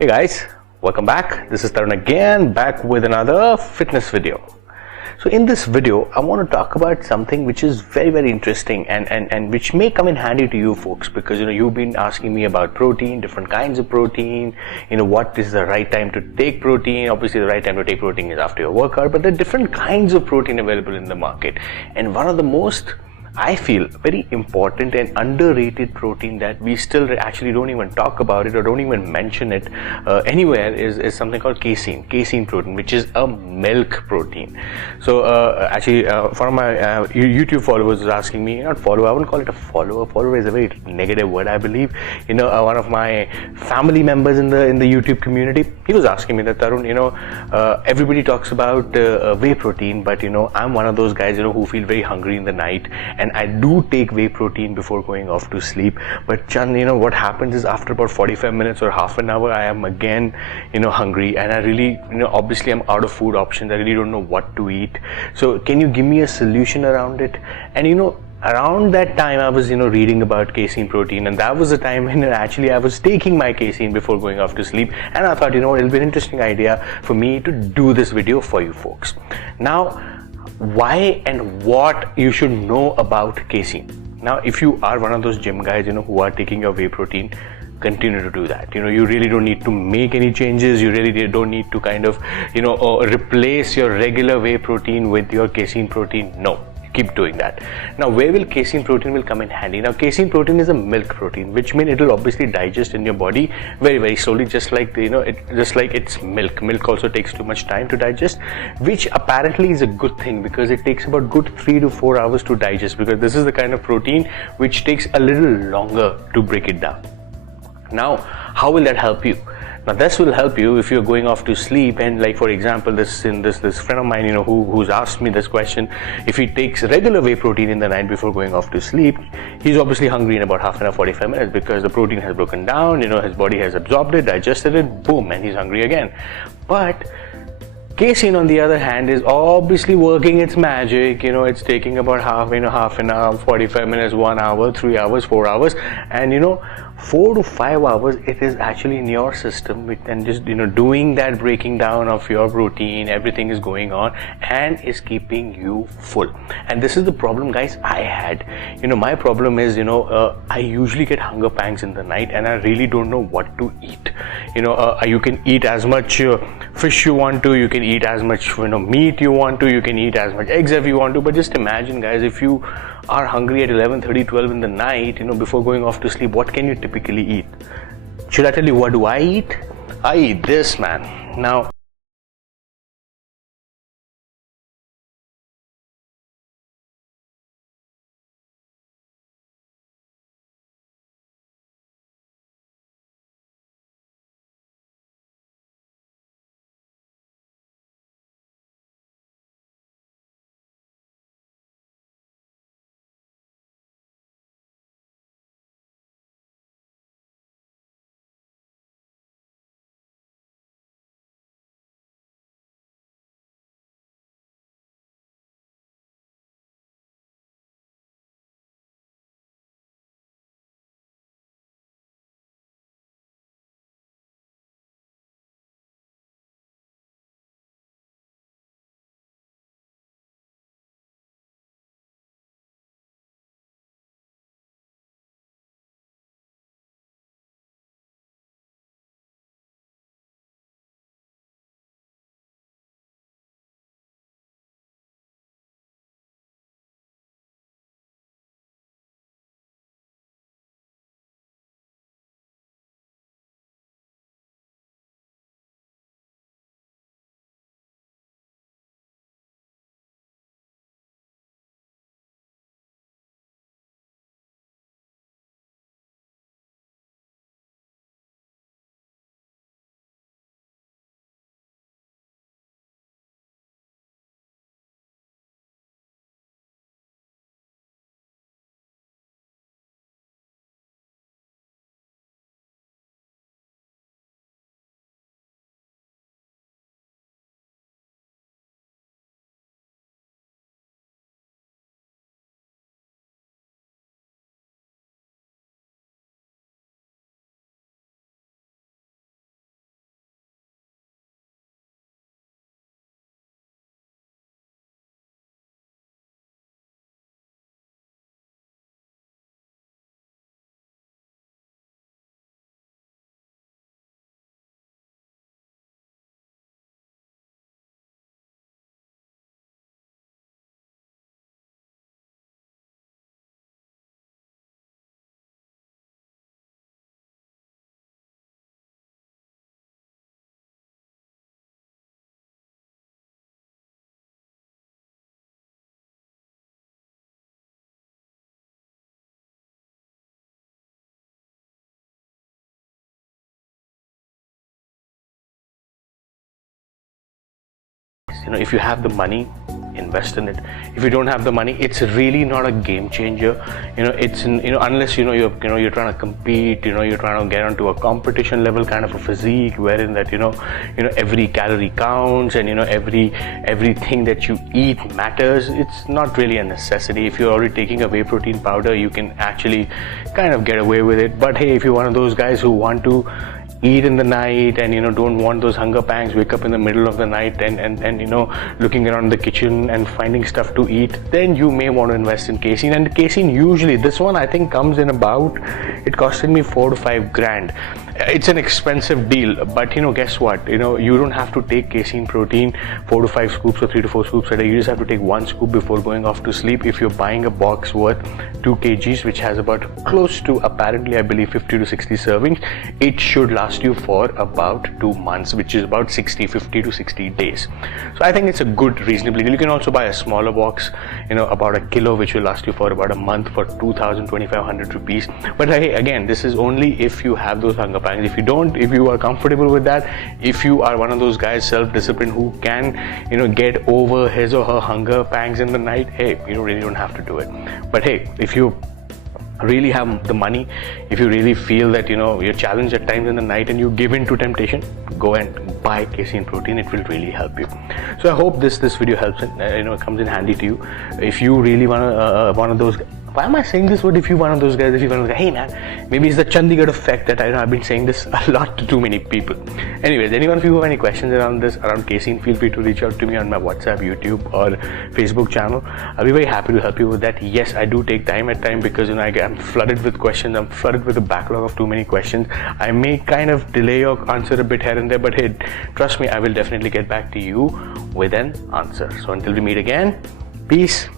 Hey guys, welcome back. This is Tarun again, back with another fitness video. So in this video, I want to talk about something which is very interesting and which may come in handy to you folks, because you've been asking me about protein, different kinds of protein, what is the right time to take protein. Obviously the right time to take protein is after your workout, but there are different kinds of protein available in the market, and one of the most, I feel, very important and underrated protein that we still actually don't even talk about it or don't even mention it anywhere is something called casein protein, which is a milk protein. So actually one of my YouTube followers was asking me, not follower, I wouldn't call it a follower is a very negative word, I believe. One of my family members in the YouTube community, he was asking me that, Tarun, everybody talks about whey protein, but I'm one of those guys who feel very hungry in the night, and I do take whey protein before going off to sleep. But Chan, what happens is after about 45 minutes or half an hour, I am again, hungry, and I really, obviously I'm out of food options. I really don't know what to eat. So can you give me a solution around it? And around that time I was reading about casein protein, and that was the time when actually I was taking my casein before going off to sleep, and I thought it'll be an interesting idea for me to do this video for you folks. Now, why and what you should know about casein. Now, if you are one of those gym guys who are taking your whey protein, continue to do that. You really don't need to make any changes. You really don't need to kind of replace your regular whey protein with your casein protein. No, keep doing that. Now, where will casein protein will come in handy? Now, casein protein is a milk protein, which means it will obviously digest in your body very slowly, just like just like it's milk. Milk also takes too much time to digest, which apparently is a good thing, because it takes about good 3 to 4 hours to digest, because this is the kind of protein which takes a little longer to break it down. Now, how will that help you? Now, this will help you if you're going off to sleep, and like for example, this friend of mine, who's asked me this question. If he takes regular whey protein in the night before going off to sleep, he's obviously hungry in about half an hour, 45 minutes, because the protein has broken down. His body has absorbed it, digested it, boom, and he's hungry again. But casein, on the other hand, is obviously working its magic. It's taking about half an hour, 45 minutes, 1 hour, 3 hours, 4 hours, and 4 to 5 hours it is actually in your system, and just doing that breaking down of your protein. Everything is going on and is keeping you full. And this is the problem, guys, I had. My problem is I usually get hunger pangs in the night, and I really don't know what to eat. You can eat as much fish you want to, you can eat as much meat you want to, you can eat as much eggs if you want to, but just imagine, guys, if you are hungry at 11:30, 12 in the night, before going off to sleep, what can you typically eat? Should I tell you what do I eat? I eat this, man. Now, if you have the money, invest in it. If you don't have the money, it's really not a game changer. It's unless you're trying to compete, you're trying to get onto a competition level kind of a physique, wherein that every calorie counts, and everything that you eat matters. It's not really a necessity. If you're already taking a whey protein powder, you can actually kind of get away with it. But hey, if you're one of those guys who want to eat in the night and don't want those hunger pangs, wake up in the middle of the night and looking around the kitchen and finding stuff to eat, then you may want to invest in casein. And casein, usually this one I think comes in about, it costed me 4 to 5 grand. It's an expensive deal, but guess what, you don't have to take casein protein 4 to 5 scoops or 3 to 4 scoops a day. You just have to take 1 scoop before going off to sleep. If you're buying a box worth 2 kgs, which has about close to, apparently I believe, 50 to 60 servings, it should last you for about 2 months, which is about 50 to 60 days. So I think it's a good, reasonably deal. You can also buy a smaller box, about a kilo, which will last you for about a month for 2,500 rupees. But hey, again, this is only if you have those hunger pangs. If you don't, if you are comfortable with that, if you are one of those guys, self-disciplined, who can get over his or her hunger pangs in the night, hey, you really don't have to do it. But hey, if you really have the money, if you really feel that you're challenged at times in the night and you give in to temptation, go and buy casein protein. It will really help you. So I hope this video helps, and it comes in handy to you. If you really want one of those, why am I saying this word? If you're one of those guys, hey man, maybe it's the Chandigarh effect that I've been saying this a lot to too many people. Anyways, anyone of you who have any questions around casein, feel free to reach out to me on my WhatsApp, YouTube or Facebook channel. I'll be very happy to help you with that. Yes, I do take time at time because I'm flooded with questions. I'm flooded with a backlog of too many questions. I may kind of delay your answer a bit here and there, but hey, trust me, I will definitely get back to you with an answer. So until we meet again, peace.